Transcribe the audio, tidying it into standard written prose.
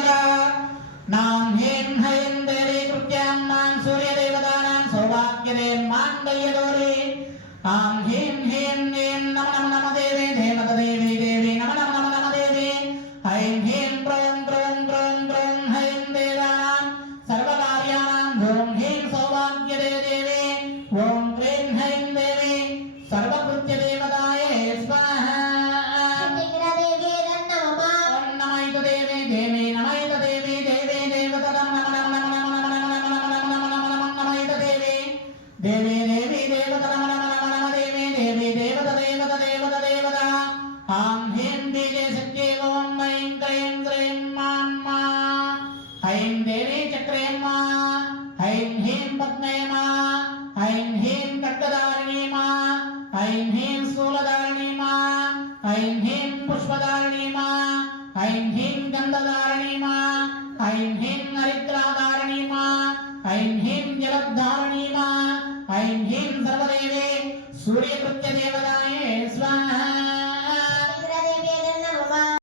देवता नाम हें हैं देवी कृत्यां नाम सूर्य देवता नाम सौभाग्य दे मांगल्य दोरे आम हें हें नें नमः नमः नमः देवी देवता देवी देवी नमः नमः नमः नमः देवी हैं हें प्रों प्रों प्रों प्रों हैं देवानां सर्वकार्याणां ओं हें सौभाग्य दे देवी ओं क्लीं हैं देवी सर्वकृत्य देवताय स्वाहा देवी देवी देवता नमः नमः नमः नमः देवी देवी देवता देवता देवता देवता आं ह्रीं बीजे सत्ये ओं ऐं क्लीं क्लीं मां मा ऐं देवी चक्रे मा ऐं ह्रीं पद्मे मा ऐं ह्रीं खड्गधारिणी मा ऐं ह्रीं स्थूलधारिणी मा ऐं ह्रीं पुष्पधारिणी मा ऐं ह्रीं गन्धधारिणी मा ऐं ह्रीं हरिद्राधारिणी मा ऐं ह्रीं जलधारिणी मा ऐं ह्रीं सर्वदेवे सूर्यकृत्य देवता